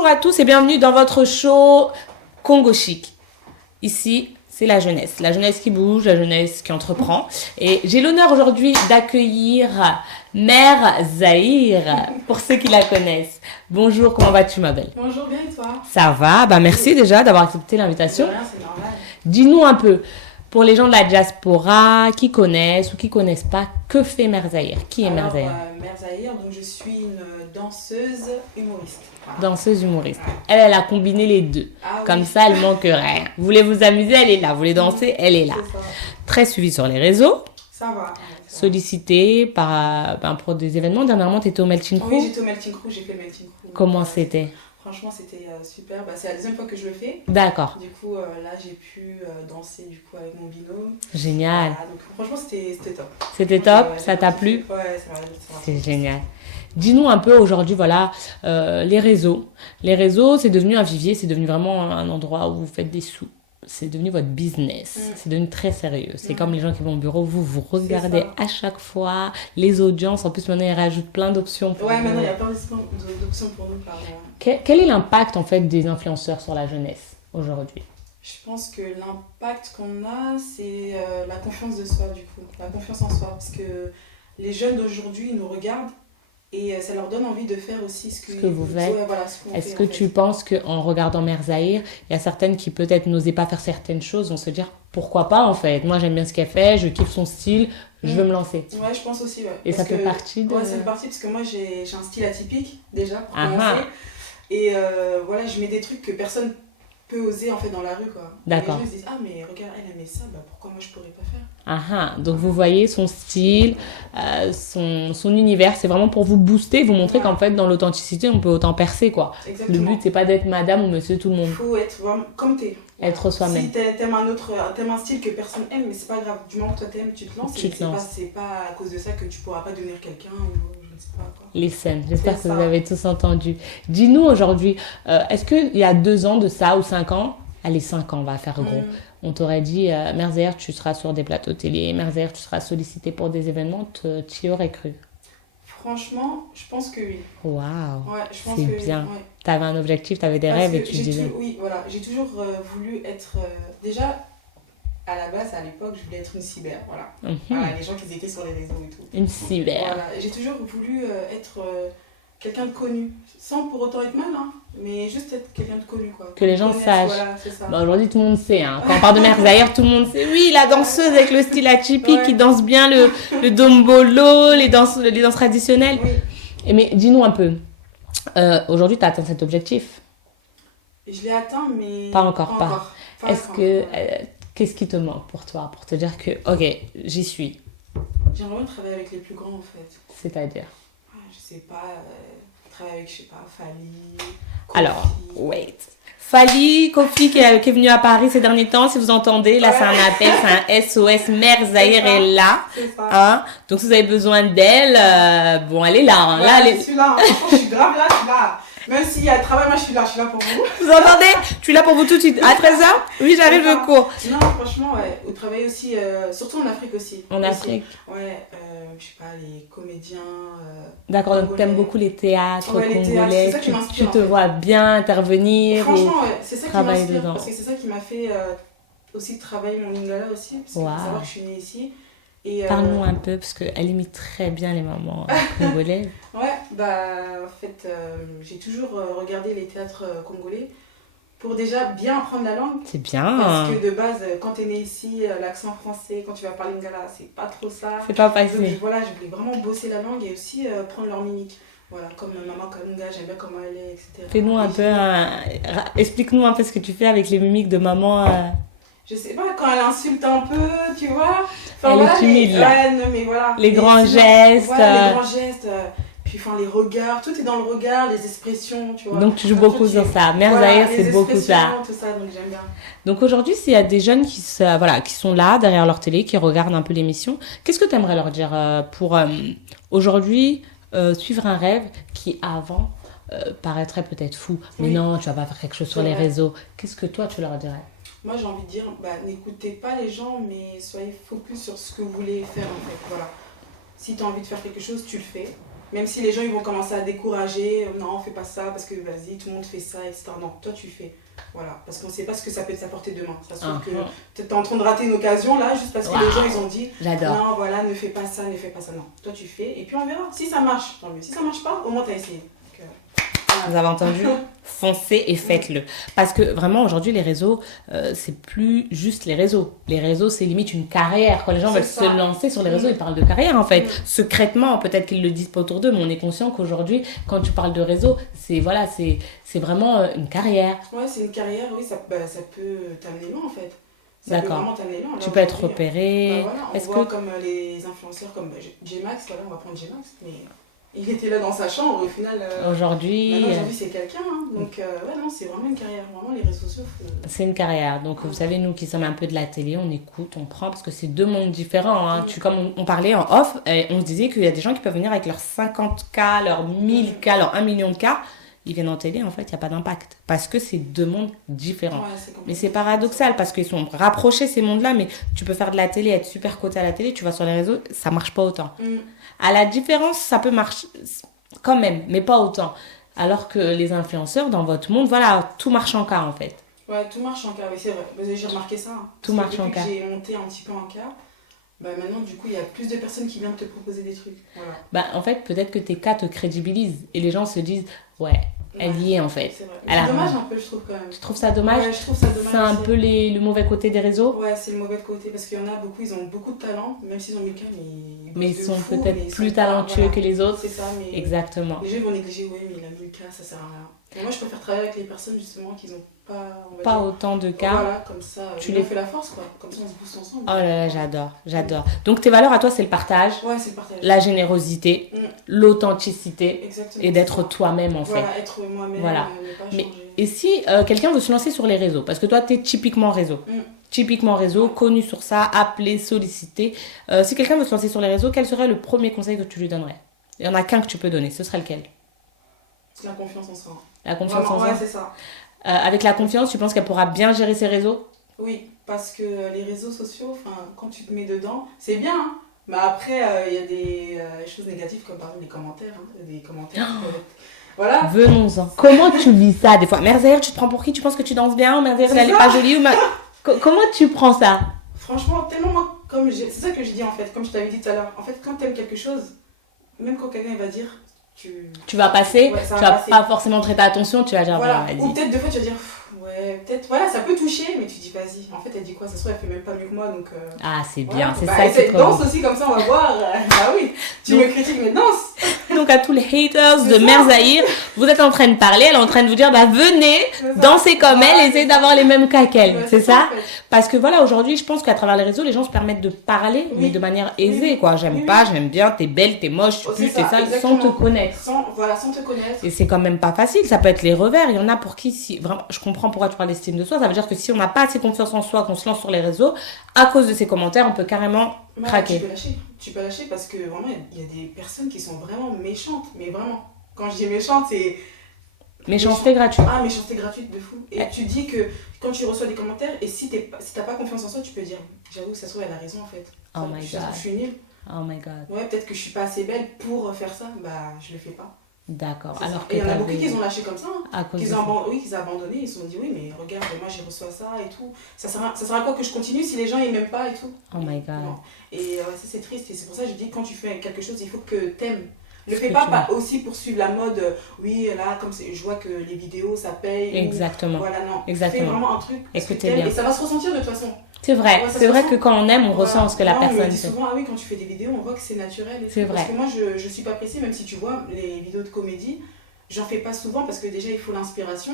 Bonjour à tous et bienvenue dans votre show Congo Chic. Ici, c'est la jeunesse qui bouge, la jeunesse qui entreprend. Et j'ai l'honneur aujourd'hui d'accueillir Mère Zahir, pour ceux qui la connaissent. Bonjour, comment vas-tu ma belle? Bonjour, bien et toi? Ça va, merci déjà d'avoir accepté l'invitation. De rien, c'est normal. Dis-nous un peu, pour les gens de la diaspora qui connaissent ou qui connaissent pas, que fait Mère Zahir? Qui est Mère Zahir? Mère Zahir, donc je suis une danseuse humoriste. Voilà. Danseuse humoriste. Elle a combiné les deux. Ah, Comme oui. ça, elle manque rien. Vous voulez vous amuser, elle est là. Vous voulez danser, elle est là. C'est ça. Très suivie sur les réseaux. Ça va. Ouais, ça va. Sollicitée pour des événements. Dernièrement, tu étais au Melting Crew. Oui, j'étais au Melting Crew, j'ai fait le Melting Crew. Comment c'était? Franchement, c'était super. C'est la deuxième fois que je le fais. D'accord. Du coup, là, j'ai pu danser du coup avec mon binôme. Génial. Voilà, donc franchement, c'était top. C'était top? Ouais, Ça t'a plu? Ouais, ça m'a C'est génial. Dis-nous un peu aujourd'hui, voilà, les réseaux. Les réseaux, c'est devenu un vivier, c'est devenu vraiment un endroit où vous faites des sous. C'est devenu votre business. C'est devenu très sérieux. C'est comme les gens qui vont au bureau, vous regardez à chaque fois les audiences. En plus, maintenant, ils rajoutent plein d'options. Ouais, maintenant, il y a plein d'options pour nous. Pardon. Quel est l'impact, en fait, des influenceurs sur la jeunesse aujourd'hui? Je pense que l'impact qu'on a, c'est la confiance de soi, du coup. La confiance en soi. Parce que les jeunes d'aujourd'hui, ils nous regardent et ça leur donne envie de faire aussi ce que vous faites. Ouais, voilà, ce qu'on Est-ce fait, que en fait. tu penses qu'en regardant Mère Zahir, il y a certaines qui peut-être n'osaient pas faire certaines choses, vont se dire pourquoi pas en fait? Moi j'aime bien ce qu'elle fait, je kiffe son style, je veux me lancer. Ouais, je pense aussi, ouais. Et Parce ça fait que- partie de... Ouais, ça fait partie parce que moi j'ai un style atypique déjà pour Ah commencer. Et voilà, je mets des trucs que personne peut oser en fait dans la rue quoi. D'accord. Et les gens ils se disent ah mais regarde elle aimait ça, bah pourquoi moi je pourrais pas faire? Donc vous voyez son style, son univers, c'est vraiment pour vous booster, vous montrer qu'en fait dans l'authenticité on peut autant percer quoi. Exactement. Le but c'est pas d'être madame ou monsieur tout le monde. Il faut être vraiment comme t'es. Être soi-même. Si t'aimes un style que personne aime, mais c'est pas grave. Du moment que toi t'aimes, tu te lances. Tu te lances. C'est pas à cause de ça que tu pourras pas devenir quelqu'un ou je ne sais pas quoi. Les scènes, j'espère C'est que ça. vous avez tous entendu. Dis-nous aujourd'hui, est-ce qu'il y a 2 ans de ça ou 5 ans, allez 5 ans on va faire gros, on t'aurait dit Mère Zahir tu seras sur des plateaux télé, Mère Zahir tu seras sollicitée pour des événements, tu y aurais cru? Franchement, je pense que oui. Waouh, Ouais, je pense c'est que bien. oui. Ouais. T'avais un objectif, t'avais des Parce rêves que et tu j'ai disais... Oui, voilà. J'ai toujours voulu être... déjà, à la base, à l'époque, je voulais être une cyber. Voilà. Voilà, les gens qui étaient sur les réseaux et tout. Une cyber. Voilà. Et j'ai toujours voulu être quelqu'un de connu. Sans pour autant être mal, hein, mais juste être quelqu'un de connu. Quoi. Que les gens Connaissent, sachent. Voilà, c'est ça. Aujourd'hui tout le monde sait, hein. Quand on parle de Mère Zahir, tout le monde sait. Oui, la danseuse avec le style atypique qui danse bien le dombolo, les danses traditionnelles. Oui. Mais dis-nous un peu, aujourd'hui tu as atteint cet objectif? Et je l'ai atteint, mais... Pas encore. Pas Est-ce encore. que... qu'est-ce qui te manque pour toi, pour te dire que, ok, j'y suis? J'aimerais bien travailler avec les plus grands, en fait. C'est-à-dire? Je sais pas, travailler avec, je sais pas, Fally, Kofi. Alors, wait. Fally, Kofi qui est venu à Paris ces derniers temps, si vous entendez, là c'est un appel, c'est un SOS, Mère Zahir est là. C'est ça. Hein? Donc si vous avez besoin d'elle, bon elle est là. Hein. Ouais, Là, elle je est... suis là, hein. Franchement, je suis grave là, je suis là. Même s'il y a le travail, moi je suis là pour vous. Vous entendez? Je suis là pour vous tout de suite. À 13h? Oui, j'arrive C'est au ça. cours. Non, franchement, ouais. Au travail aussi, surtout en Afrique aussi. En Afrique. Ouais, je sais pas, les comédiens. D'accord, donc congolais. t'aimes beaucoup les théâtres Ouais, les théâtres, congolais. c'est ça qui m'inspire, Tu te en fait. vois bien intervenir. Franchement, ouais, c'est ça qui travailler m'inspire. dedans. Parce que c'est ça qui m'a fait aussi travailler mon lingala aussi. Parce qu'il Wow. faut savoir que je suis née ici. Et, Parle-nous un peu, parce qu'elle imite très bien les mamans congolaises. Ouais, bah en fait, j'ai toujours regardé les théâtres congolais pour déjà bien apprendre la langue. C'est bien. Parce que de base, quand t'es né ici, l'accent français, quand tu vas parler lingala, c'est pas trop ça. C'est pas Donc facile. voilà, je voulais vraiment bosser la langue et aussi prendre leur mimique. Voilà, comme Maman Kalunga, j'aime bien comment elle est, etc. Fais-nous un peu explique-nous un peu ce que tu fais avec les mimiques de maman. Je sais pas, quand elle insulte un peu, tu vois. Elle est timide, là. Ouais, non, mais voilà. Les Mais grands sinon, gestes. Voilà, les grands gestes. Puis enfin, les regards, tout est dans le regard, les expressions, tu vois. Donc tu joues beaucoup sur ça. Mère Zahir, c'est beaucoup ça. Tout ça, donc j'aime bien. Donc aujourd'hui, s'il y a des jeunes qui sont là derrière leur télé, qui regardent un peu l'émission, qu'est-ce que tu aimerais leur dire pour aujourd'hui suivre un rêve qui avant paraîtrait peut-être fou. Mais Oui. non, tu vas pas faire quelque chose sur C'est les vrai. réseaux. Qu'est-ce que toi tu leur dirais? Moi, j'ai envie de dire, n'écoutez pas les gens, mais soyez focus sur ce que vous voulez faire, en fait. Voilà. Si tu as envie de faire quelque chose, tu le fais. Même si les gens ils vont commencer à décourager, non, fais pas ça parce que vas-y, tout le monde fait ça, etc. Non, toi tu fais. Voilà, parce qu'on sait pas ce que ça peut t'apporter demain. Ça se trouve que peut-être t'es en train de rater une occasion là, juste parce que les gens ils ont dit non, voilà, ne fais pas ça, ne fais pas ça. Non, toi tu fais et puis on verra. Si ça marche, tant mieux. Si ça marche pas, au moins t'as essayé. Donc, vous avez entendu? Foncez et faites-le. Parce que vraiment, aujourd'hui, les réseaux, c'est plus juste les réseaux. Les réseaux, c'est limite une carrière. Quand les gens veulent se lancer sur les réseaux, ils parlent de carrière, en fait. Secrètement, peut-être qu'ils le disent pas autour d'eux, mais on est conscient qu'aujourd'hui, quand tu parles de réseau, c'est vraiment une carrière. Ouais, c'est une carrière, oui, ça peut t'amener loin, en fait. Ça peut vraiment t'amener loin. Tu peux être repéré. On voit comme les influenceurs comme J-Max, voilà, on va prendre J-Max, mais... Il était là dans sa chambre, au final. Aujourd'hui, c'est quelqu'un. Hein. Donc, non, c'est vraiment une carrière. Vraiment, les réseaux sociaux. C'est une carrière. Donc, vous savez, nous qui sommes un peu de la télé, on écoute, on prend, parce que c'est deux mondes différents. Hein. Comme on parlait en off, on se disait qu'il y a des gens qui peuvent venir avec leurs 50K, leurs 1000K, leurs 1 million de cas. Ils viennent en télé, en fait, il n'y a pas d'impact. Parce que c'est deux mondes différents. Mais c'est paradoxal, parce qu'ils sont rapprochés, ces mondes-là, mais tu peux faire de la télé, être super coté à la télé, tu vas sur les réseaux, ça ne marche pas autant. À la différence, ça peut marcher quand même, mais pas autant. Alors que les influenceurs, dans votre monde, voilà, tout marche en cas, en fait. Ouais, tout marche en cas, oui, c'est vrai. J'ai remarqué ça. Hein. Tout marche en cas. J'ai monté un petit peu en cas. Bah maintenant, du coup, il y a plus de personnes qui viennent te proposer des trucs. Voilà. Bah, en fait, peut-être que tes cas te crédibilisent. Et les gens se disent, ouais, elle y est, en fait. C'est vrai. C'est dommage un peu, je trouve, quand même. Tu trouves ça dommage? Ouais, je trouve ça dommage. C'est un peu le mauvais côté des réseaux? Ouais, c'est le mauvais côté. Parce qu'il y en a beaucoup, ils ont beaucoup de talent. Même s'ils ont 1000 cas, mais ils sont peut-être plus talentueux que les autres. C'est ça, mais... Exactement. Les gens vont négliger, ouais, mais il a 1000 cas, ça sert à rien. Et moi, je préfère travailler avec les personnes, justement, qui n'ont pas autant de cas. Voilà, comme ça, tu les fais la force, quoi. Comme ça, on se booste ensemble. Oh là là, j'adore. Donc, tes valeurs à toi, c'est le partage. Ouais, c'est le partage. La générosité, l'authenticité. Exactement. Et d'être toi-même, en fait. Voilà, être moi-même, voilà. ne pas mais, changer. et si quelqu'un veut se lancer sur les réseaux, parce que toi, t'es typiquement réseau. Typiquement réseau, connu sur ça, appelé, sollicité. Si quelqu'un veut se lancer sur les réseaux, quel serait le premier conseil que tu lui donnerais? Il y en a qu'un que tu peux donner, ce serait lequel? C'est la confiance en soi. La confiance en soi. Ouais, c'est ça. Avec la confiance, tu penses qu'elle pourra bien gérer ses réseaux? Oui, parce que les réseaux sociaux, quand tu te mets dedans, c'est bien, hein. Mais après, il y a des choses négatives comme par exemple les commentaires. Hein. Des commentaires qui peuvent être... Voilà. Venons-en. Comment tu vis ça des fois? Mère Zahir, tu te prends pour qui? Tu penses que tu danses bien? Ou Mère Zahir, elle est pas jolie? Comment tu prends ça? Franchement, tellement moi, c'est ça que je dis en fait, comme je t'avais dit tout à l'heure. En fait, quand tu aimes quelque chose, même quand quelqu'un va dire... Tu vas passer, tu vas pas forcément prêter attention, tu vas dire voilà. Ou peut-être deux fois tu vas dire ouais, peut-être, voilà, ça peut toucher, mais tu dis vas-y, en fait elle dit quoi, ça se trouve elle fait même pas mieux que moi donc. Ah, c'est bien, voilà. C'est ça qui danse aussi comme ça, on va voir. Bah oui, tu me critiques mais danse. Donc à tous les haters de Mère Zahir, vous êtes en train de parler, elle est en train de vous dire bah venez, dansez comme elle, essayez d'avoir les mêmes cas qu'elle, c'est ça en fait. Parce que voilà, aujourd'hui je pense qu'à travers les réseaux, les gens se permettent de parler, mais de manière aisée quoi. J'aime pas, j'aime bien, t'es belle, t'es moche, tu pues, t'es sale, sans te connaître. Sans te connaître. Et c'est quand même pas facile, ça peut être les revers. Il y en a pour qui, si vraiment, je comprends pourquoi tu parles d'estime de soi, ça veut dire que si on n'a pas assez confiance en soi, qu'on se lance sur les réseaux, à cause de ces commentaires, on peut carrément craquer. Tu peux lâcher parce que vraiment, il y a des personnes qui sont vraiment méchantes, mais vraiment. Quand je dis méchante, c'est... Méchanceté gratuite. Ah, méchanceté gratuite de fou. Et tu dis que quand tu reçois des commentaires, et si t'as pas confiance en soi, tu peux dire, j'avoue, ça se trouve, elle a raison en fait. Oh my god. Je suis nulle. Oh my god. Ouais, peut-être que je suis pas assez belle pour faire ça, bah je le fais pas. D'accord. Alors et il y en a beaucoup qui ont lâché comme ça. À cause qu'ils ont abandonné, ils se sont dit oui, mais regarde, moi j'ai reçu ça et tout. Ça sert à quoi que je continue si les gens ils m'aiment pas et tout. Oh my god. Non. Et ça c'est triste et c'est pour ça que je dis quand tu fais quelque chose, il faut que t'aimes. Ne fais pas aussi pour suivre la mode, oui, là, comme je vois que les vidéos ça paye. Exactement. Ou, voilà, non. Exactement. Fais vraiment un truc. Écoutez bien. Et ça va se ressentir de toute façon. C'est vrai, c'est vrai que quand on aime, on ressent ce que la personne fait. Souvent, ah oui, quand tu fais des vidéos, on voit que c'est naturel. C'est vrai. Parce que moi, je suis pas pressée, même si tu vois les vidéos de comédie, j'en fais pas souvent parce que déjà, il faut l'inspiration.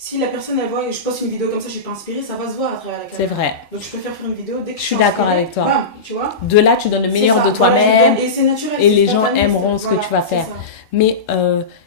Si la personne, elle voit que je poste une vidéo comme ça, je suis pas inspirée, ça va se voir à travers la caméra. C'est vrai. Donc, je préfère faire une vidéo dès que je suis d'accord avec toi. Bam, tu vois. De là, tu donnes le meilleur de toi-même. Et c'est naturel. Et les gens aimeront ce que tu vas faire. Mais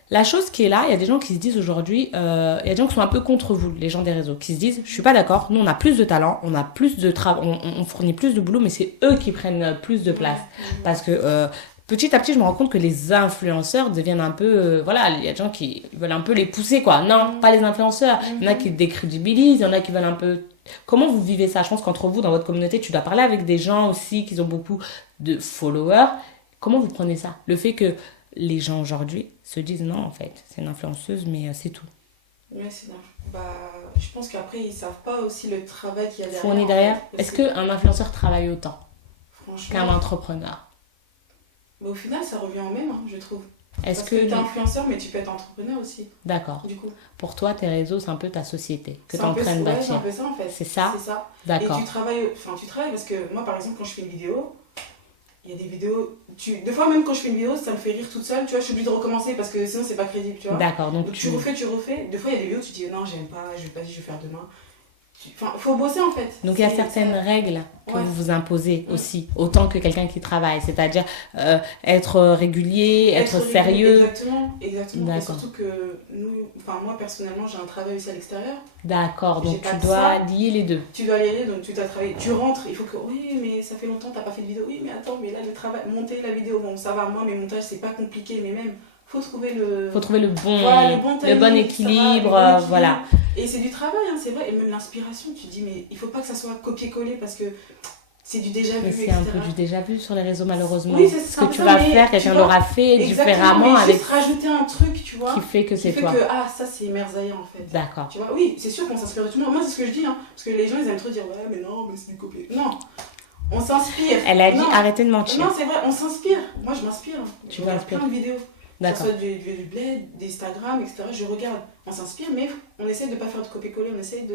la chose qui est là, il y a des gens qui se disent aujourd'hui, il y a des gens qui sont un peu contre vous, les gens des réseaux, qui se disent, je suis pas d'accord, nous on a plus de talent, on a plus de travail, on fournit plus de boulot, mais c'est eux qui prennent plus de place. Parce que petit à petit, je me rends compte que les influenceurs deviennent un peu, voilà, il y a des gens qui veulent un peu les pousser, quoi. Non, pas les influenceurs. Il y en a qui décrédibilisent, il y en a qui veulent un peu... Comment vous vivez ça? Je pense qu'entre vous, dans votre communauté, tu dois parler avec des gens aussi qui ont beaucoup de followers. Comment vous prenez ça? Le fait que les gens aujourd'hui se disent non, en fait, c'est une influenceuse, mais c'est tout. Ouais, c'est dingue. Je pense qu'après, ils savent pas aussi le travail qu'il y a derrière. Fourni derrière. Est-ce qu'un influenceur travaille autant qu'un entrepreneur? Au final, ça revient au même, hein, je trouve. Parce que tu es influenceur, mais tu peux être entrepreneur aussi. D'accord. Du coup. Pour toi, tes réseaux, c'est un peu ta société que tu es en train de bâtir. Ouais, c'est un peu ça en fait. C'est ça. D'accord. Et tu travailles parce que moi, par exemple, quand je fais une vidéo, il y a des vidéos. Des fois, même quand je fais une vidéo, ça me fait rire toute seule. Tu vois, je suis obligée de recommencer parce que sinon, c'est pas crédible. Tu vois. D'accord. Donc tu refais. Des fois, il y a des vidéos, tu dis non, j'aime pas, je vais faire demain. Enfin, faut bosser en fait. Donc il y a certaines règles que vous vous imposez aussi, autant que quelqu'un qui travaille, c'est-à-dire être régulier, être sérieux. Exactement. Et surtout que moi personnellement, j'ai un travail aussi à l'extérieur. D'accord, donc tu dois lier les deux. Tu dois lier, donc tu dois travailler. Tu rentres, il faut que oui, mais ça fait longtemps, t'as pas fait de vidéo. Oui, mais attends, mais là le travail, monter la vidéo, bon ça va, moi mes montages c'est pas compliqué, mais même faut trouver le bon équilibre, voilà. Et c'est du travail, hein, c'est vrai. Et même l'inspiration, tu te dis, mais il faut pas que ça soit copier-coller parce que c'est du déjà vu. Mais c'est un peu du déjà vu sur les réseaux, malheureusement. Oui, ce que tu vas faire, quelqu'un l'aura fait différemment. Mais juste rajouter un truc, tu vois. Qui fait que c'est toi. Ça, c'est Merzaya en fait. D'accord. Tu vois, oui, c'est sûr qu'on s'inspire de tout le monde. Moi, c'est ce que je dis, hein. Parce que les gens, ils aiment trop dire, ouais, mais non, mais c'est du copier. Non. On s'inspire. Elle a dit arrêtez de mentir. Non, c'est vrai, on s'inspire. Moi, je m'inspire. Tu m'inspires. Plein de vidéos. D'accord. Que ce soit du bled, d'Instagram, etc. Je regarde, on s'inspire, mais on essaie de ne pas faire de copier-coller, on essaie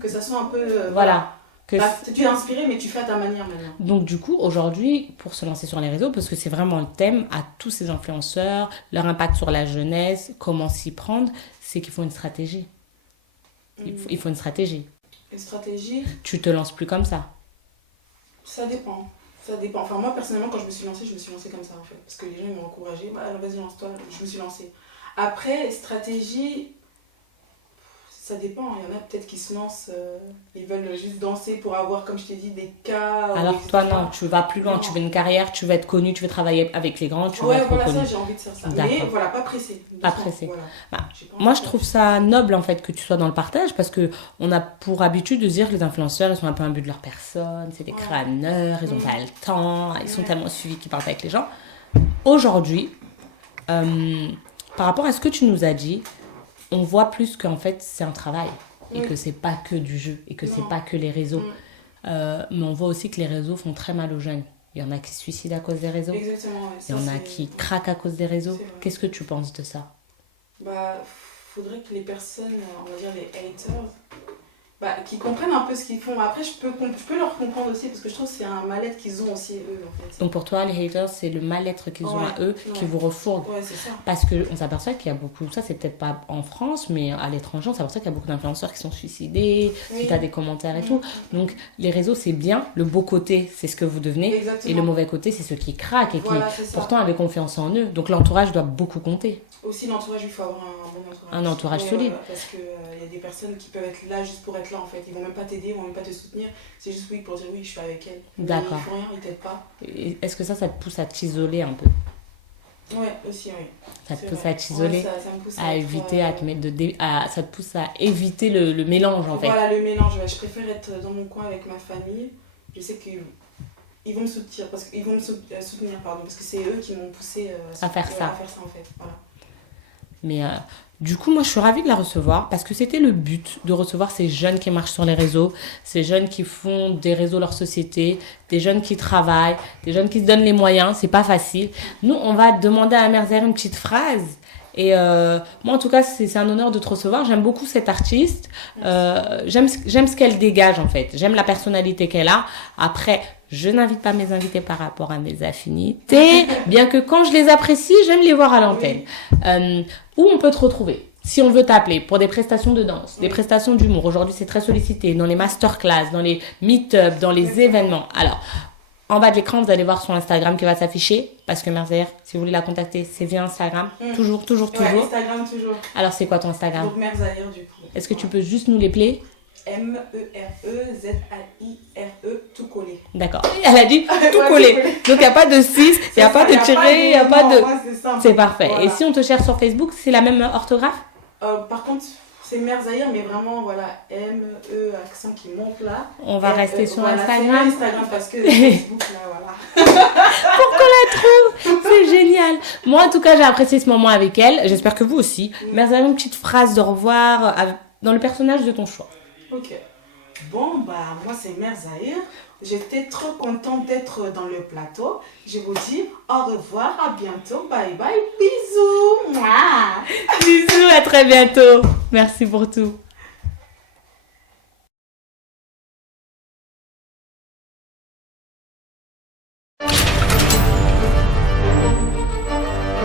que ça soit un peu... voilà. Tu es inspiré, mais tu fais à ta manière maintenant. Donc du coup, aujourd'hui, pour se lancer sur les réseaux, parce que c'est vraiment le thème à tous ces influenceurs, leur impact sur la jeunesse, comment s'y prendre, c'est qu'il faut une stratégie. Il faut une stratégie. Une stratégie? Tu te lances plus comme ça? Ça dépend. Enfin, moi, personnellement, quand je me suis lancée comme ça, en fait. Parce que les gens, ils m'ont encouragée. Vas-y, lance-toi. Je me suis lancée. Après, stratégie, ça dépend. Il y en a peut-être qui se lancent, ils veulent juste danser pour avoir, comme je t'ai dit, des cas. Alors toi, non, tu vas plus loin. Non. Tu veux une carrière, tu veux être connu, tu veux travailler avec les grands, tu veux être reconnu. Ça, j'ai envie de faire ça. Mais voilà, pas pressé. Pas pressé. Voilà. Moi, je trouve ça noble, en fait, que tu sois dans le partage, parce qu'on a pour habitude de dire que les influenceurs, ils sont un peu imbus de leur personne, c'est des crâneurs, ils n'ont pas le temps, ils sont tellement suivis qu'ils parlent avec les gens. Aujourd'hui, par rapport à ce que tu nous as dit, on voit plus qu'en fait c'est un travail et que c'est pas que du jeu et que c'est pas que les réseaux. Mais on voit aussi que les réseaux font très mal aux jeunes. Il y en a qui se suicident à cause des réseaux. Exactement. Ouais, il y en a qui craquent à cause des réseaux. Qu'est-ce que tu penses de ça? Faudrait que les personnes, on va dire les haters, qui comprennent un peu ce qu'ils font. Après, je peux leur comprendre aussi parce que je trouve que c'est un mal-être qu'ils ont aussi eux en fait. Donc pour toi, les haters, c'est le mal-être qu'ils ont à eux qui vous refourgue. Ouais, c'est ça. Parce qu'on s'aperçoit qu'il y a beaucoup, ça c'est peut-être pas en France, mais à l'étranger, on s'aperçoit qu'il y a beaucoup d'influenceurs qui sont suicidés, suite à des commentaires et tout. Donc les réseaux, c'est bien. Le beau côté, c'est ce que vous devenez. Exactement. Et le mauvais côté, c'est ceux qui craquent et qui pourtant avaient confiance en eux. Donc l'entourage doit beaucoup compter. Aussi, l'entourage, il faut avoir un bon entourage. Un entourage solide. Parce qu'il y a des personnes qui peuvent être là juste pour être là en fait. Ils vont même pas t'aider, ils vont même pas te soutenir. C'est juste pour dire oui, je suis avec elle. D'accord. Ils font rien, ils t'aident pas. Et est-ce que ça te pousse à t'isoler un peu? Ouais, aussi, oui. Ça te pousse à t'isoler, ça me pousse à éviter, à te mettre ça te pousse à éviter le mélange en fait. Voilà, le mélange. Je préfère être dans mon coin avec ma famille. Je sais qu'ils vont me soutenir, parce que c'est eux qui m'ont poussé à faire ça. À faire ça en fait. Voilà. Mais du coup, moi, je suis ravie de la recevoir parce que c'était le but de recevoir ces jeunes qui marchent sur les réseaux, ces jeunes qui font des réseaux leur société, des jeunes qui travaillent, des jeunes qui se donnent les moyens. C'est pas facile. Nous, on va demander à Merzaya une petite phrase. Et moi, en tout cas, c'est un honneur de te recevoir. J'aime beaucoup cette artiste. J'aime ce qu'elle dégage, en fait. J'aime la personnalité qu'elle a. Après, je n'invite pas mes invités par rapport à mes affinités, bien que quand je les apprécie, j'aime les voir à l'antenne. Où on peut te retrouver? Si on veut t'appeler pour des prestations de danse, des prestations d'humour, aujourd'hui c'est très sollicité, dans les masterclass, dans les meet-up, dans les événements. Alors, en bas de l'écran, vous allez voir son Instagram qui va s'afficher, parce que Merzaya, si vous voulez la contacter, c'est via Instagram. Toujours. Ouais, Instagram, toujours. Alors, c'est quoi ton Instagram? Donc, Merzaya, du coup. Est-ce que tu peux juste nous les player? Merezezaire, tout collé. D'accord. Elle a dit tout collé. Donc, il n'y a pas de 6, il n'y a pas de tiré, il n'y a pas de... C'est parfait. Voilà. Et si on te cherche sur Facebook, c'est la même orthographe? Par contre, C'est Mère Zahir, mais vraiment, voilà, M-E, accent qui monte là. On va rester sur voilà, Instagram. C'est Instagram parce que Facebook, là, voilà. Pour qu'on la trouve, c'est génial. Moi, en tout cas, j'ai apprécié ce moment avec elle. J'espère que vous aussi. Mère Zahir, une petite phrase de revoir dans le personnage de ton choix. Ok. Bon, bah, moi, c'est Mère Zahir. J'étais trop contente d'être dans le plateau. Je vous dis au revoir, à bientôt, bye bye, bisous. Mouah. Bisous, à très bientôt. Merci pour tout.